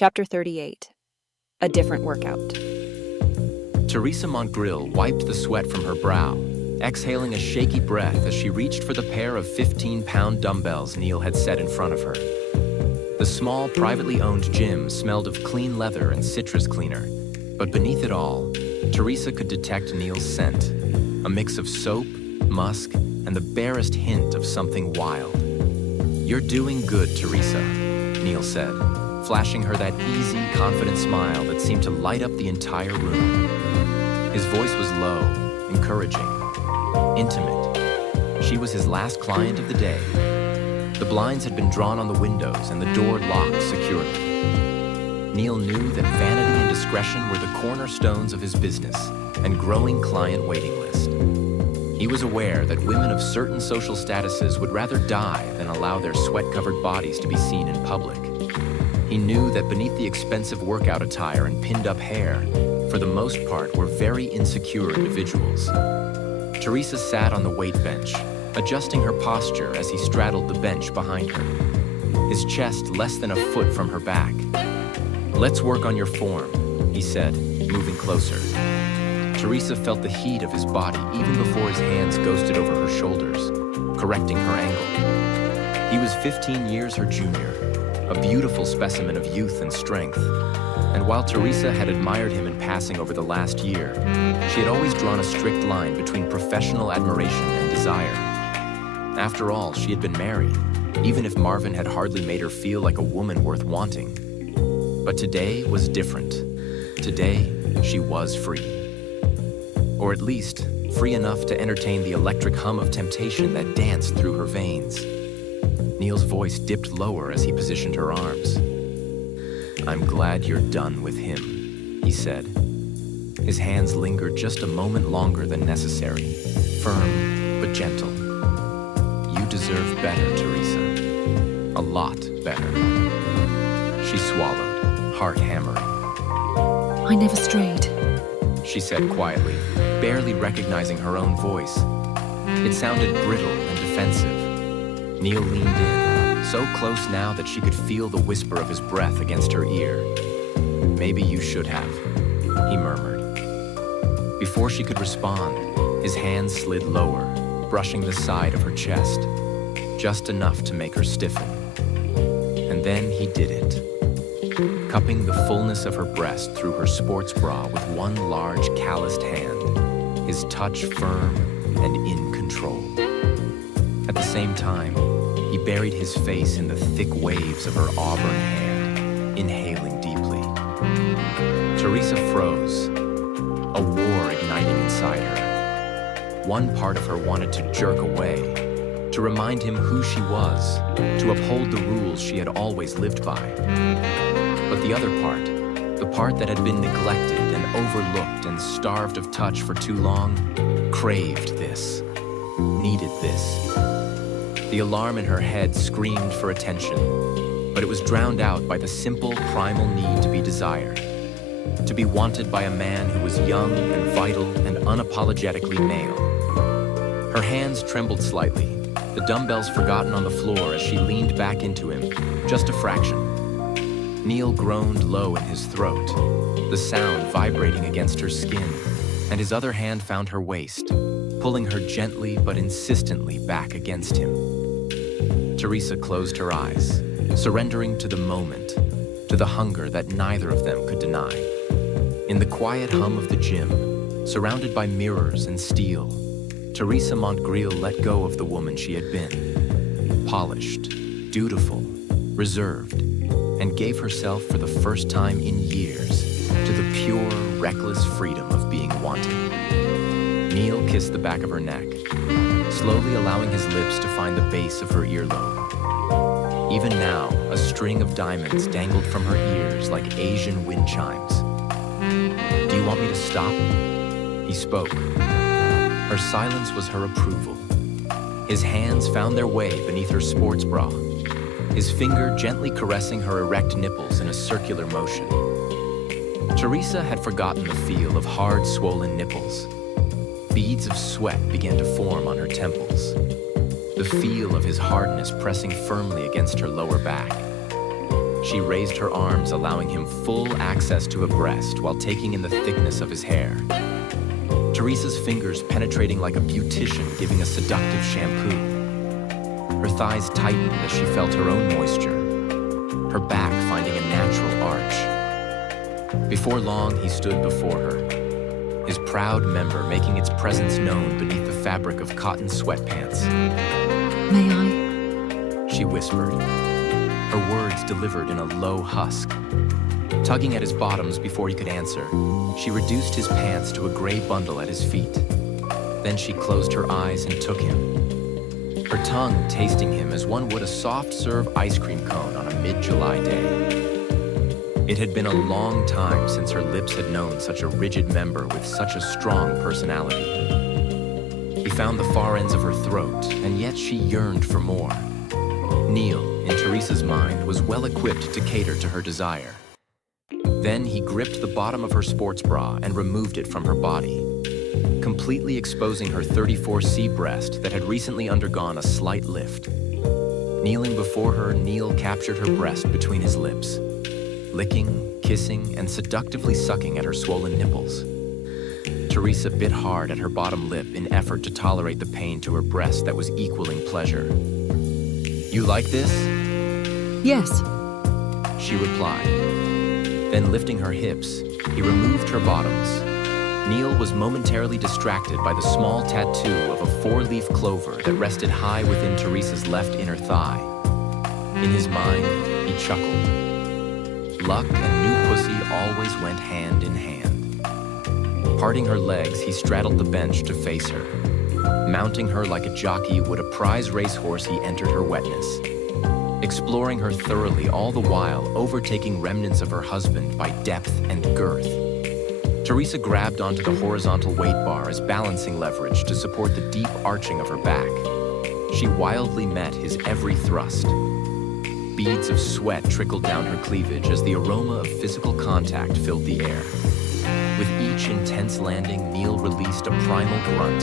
Chapter 38. A Different Workout. Teresa Montgril wiped the sweat from her brow, exhaling a shaky breath as she reached for the pair of 15-pound dumbbells Neil had set in front of her. The small, privately owned gym smelled of clean leather and citrus cleaner, but beneath it all, Teresa could detect Neil's scent, a mix of soap, musk, and the barest hint of something wild. "You're doing good, Teresa," Neil said, flashing her that easy, confident smile that seemed to light up the entire room. His voice was low, encouraging, intimate. She was his last client of the day. The blinds had been drawn on the windows and the door locked securely. Neil knew that vanity and discretion were the cornerstones of his business and growing client waiting list. He was aware that women of certain social statuses would rather die than allow their sweat-covered bodies to be seen in public. He knew that beneath the expensive workout attire and pinned-up hair, for the most part, were very insecure individuals. Teresa sat on the weight bench, adjusting her posture as he straddled the bench behind her, his chest less than a foot from her back. "Let's work on your form," he said, moving closer. Teresa felt the heat of his body even before his hands ghosted over her shoulders, correcting her angle. He was 15 years her junior, a beautiful specimen of youth and strength. And while Teresa had admired him in passing over the last year, she had always drawn a strict line between professional admiration and desire. After all, she had been married, even if Marvin had hardly made her feel like a woman worth wanting. But today was different. Today, she was free. Or at least, free enough to entertain the electric hum of temptation that danced through her veins. Neil's voice dipped lower as he positioned her arms. "I'm glad you're done with him," he said. His hands lingered just a moment longer than necessary, firm but gentle. "You deserve better, Teresa. A lot better." She swallowed, heart hammering. I never strayed, she said quietly, barely recognizing her own voice. It sounded brittle and defensive. Neil leaned in, so close now that she could feel the whisper of his breath against her ear. "Maybe you should have," he murmured. Before she could respond, his hands slid lower, brushing the side of her chest, just enough to make her stiffen. And then he did it, cupping the fullness of her breast through her sports bra with one large calloused hand, his touch firm and in control. At the same time, he buried his face in the thick waves of her auburn hair, inhaling deeply. Teresa froze, a war igniting inside her. One part of her wanted to jerk away, to remind him who she was, to uphold the rules she had always lived by. But the other part, the part that had been neglected and overlooked and starved of touch for too long, craved this, needed this. The alarm in her head screamed for attention, but it was drowned out by the simple, primal need to be desired, to be wanted by a man who was young and vital and unapologetically male. Her hands trembled slightly, the dumbbells forgotten on the floor as she leaned back into him, just a fraction. Neil groaned low in his throat, the sound vibrating against her skin, and his other hand found her waist, pulling her gently but insistently back against him. Teresa closed her eyes, surrendering to the moment, to the hunger that neither of them could deny. In the quiet hum of the gym, surrounded by mirrors and steel, Teresa Montgril let go of the woman she had been, polished, dutiful, reserved, and gave herself for the first time in years to the pure, reckless freedom of being wanted. Neil kissed the back of her neck, slowly allowing his lips to find the base of her earlobe. Even now, a string of diamonds dangled from her ears like Asian wind chimes. "Do you want me to stop?" he spoke. Her silence was her approval. His hands found their way beneath her sports bra, his finger gently caressing her erect nipples in a circular motion. Teresa had forgotten the feel of hard, swollen nipples. Beads of sweat began to form on her temples, the feel of his hardness pressing firmly against her lower back. She raised her arms, allowing him full access to a breast while taking in the thickness of his hair. Teresa's fingers penetrating like a beautician giving a seductive shampoo. Her thighs tightened as she felt her own moisture, her back finding a natural arch. Before long, he stood before her, his proud member making its presence known beneath the fabric of cotton sweatpants. May I? She whispered, her words delivered in a low husk. Tugging at his bottoms before he could answer, she reduced his pants to a gray bundle at his feet. Then she closed her eyes and took him, her tongue tasting him as one would a soft-serve ice cream cone on a mid-July day. It had been a long time since her lips had known such a rigid member with such a strong personality. He found the far ends of her throat, and yet she yearned for more. Neil, in Teresa's mind, was well equipped to cater to her desire. Then he gripped the bottom of her sports bra and removed it from her body, completely exposing her 34C breast that had recently undergone a slight lift. Kneeling before her, Neil captured her breast between his lips, licking, kissing, and seductively sucking at her swollen nipples. Teresa bit hard at her bottom lip in effort to tolerate the pain to her breast that was equaling pleasure. "You like this?" Yes. she replied. Then lifting her hips, he removed her bottoms. Neil was momentarily distracted by the small tattoo of a four-leaf clover that rested high within Teresa's left inner thigh. In his mind, he chuckled. Luck and new pussy always went hand in hand. Parting her legs, he straddled the bench to face her. Mounting her like a jockey would a prize racehorse, he entered her wetness, exploring her thoroughly, all the while overtaking remnants of her husband by depth and girth. Teresa grabbed onto the horizontal weight bar as balancing leverage to support the deep arching of her back. She wildly met his every thrust. Beads of sweat trickled down her cleavage as the aroma of physical contact filled the air. With each intense landing, Neil released a primal grunt,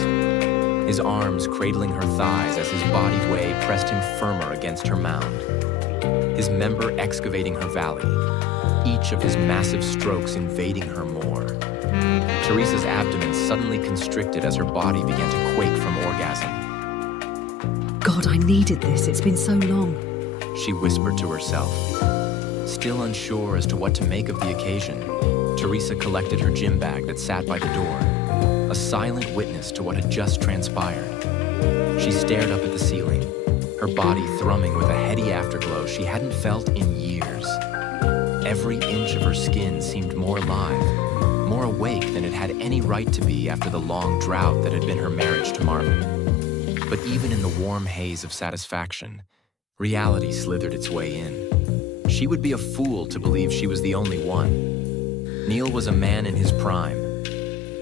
his arms cradling her thighs as his body weight pressed him firmer against her mound, his member excavating her valley, each of his massive strokes invading her more. Teresa's abdomen suddenly constricted as her body began to quake from orgasm. God, I needed this. It's been so long. She whispered to herself. Still unsure as to what to make of the occasion, Teresa collected her gym bag that sat by the door, a silent witness to what had just transpired. She stared up at the ceiling, her body thrumming with a heady afterglow she hadn't felt in years. Every inch of her skin seemed more alive, more awake than it had any right to be after the long drought that had been her marriage to Marvin. But even in the warm haze of satisfaction, reality slithered its way in. She would be a fool to believe she was the only one. Neil was a man in his prime,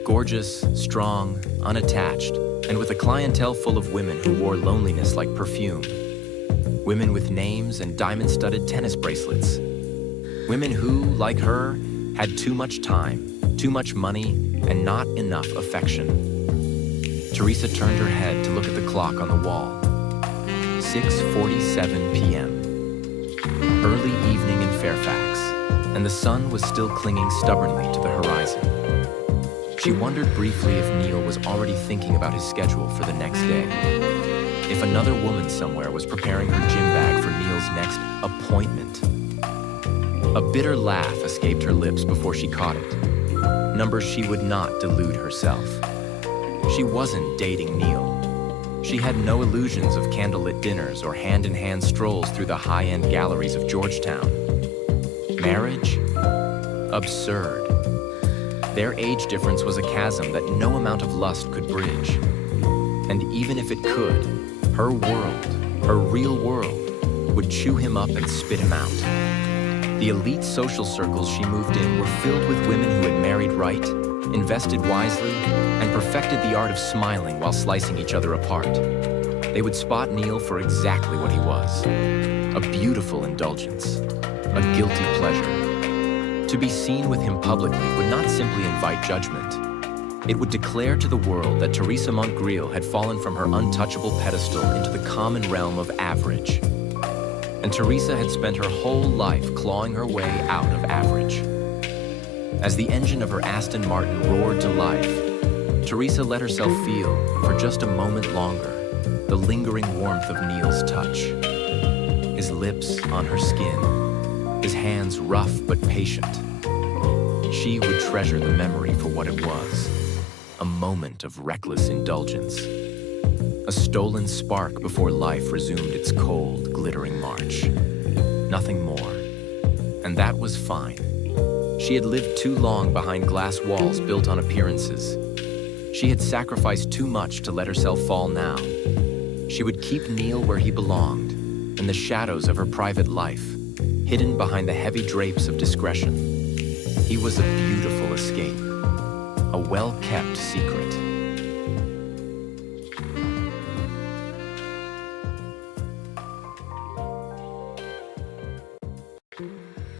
gorgeous, strong, unattached, and with a clientele full of women who wore loneliness like perfume. Women with names and diamond-studded tennis bracelets. Women who, like her, had too much time, too much money, and not enough affection. Teresa turned her head to look at the clock on the wall. 6:47 p.m. Early evening in Fairfax, and the sun was still clinging stubbornly to the horizon. She wondered briefly if Neil was already thinking about his schedule for the next day. If another woman somewhere was preparing her gym bag for Neil's next appointment. A bitter laugh escaped her lips before she caught it. Number she would not delude herself. She wasn't dating Neil. She had no illusions of candlelit dinners or hand-in-hand strolls through the high-end galleries of Georgetown. Marriage? Absurd. Their age difference was a chasm that no amount of lust could bridge. And even if it could, her world, her real world, would chew him up and spit him out. The elite social circles she moved in were filled with women who had married right, invested wisely, and perfected the art of smiling while slicing each other apart. They would spot Neil for exactly what he was, a beautiful indulgence, a guilty pleasure. To be seen with him publicly would not simply invite judgment. It would declare to the world that Teresa Montgreel had fallen from her untouchable pedestal into the common realm of average. And Teresa had spent her whole life clawing her way out of average. As the engine of her Aston Martin roared to life, Teresa let herself feel, for just a moment longer, the lingering warmth of Neil's touch. His lips on her skin, his hands rough but patient. She would treasure the memory for what it was, a moment of reckless indulgence. A stolen spark before life resumed its cold, glittering march. Nothing more. And that was fine. She had lived too long behind glass walls built on appearances. She had sacrificed too much to let herself fall now. She would keep Neil where he belonged, in the shadows of her private life, hidden behind the heavy drapes of discretion. He was a beautiful escape, a well-kept secret.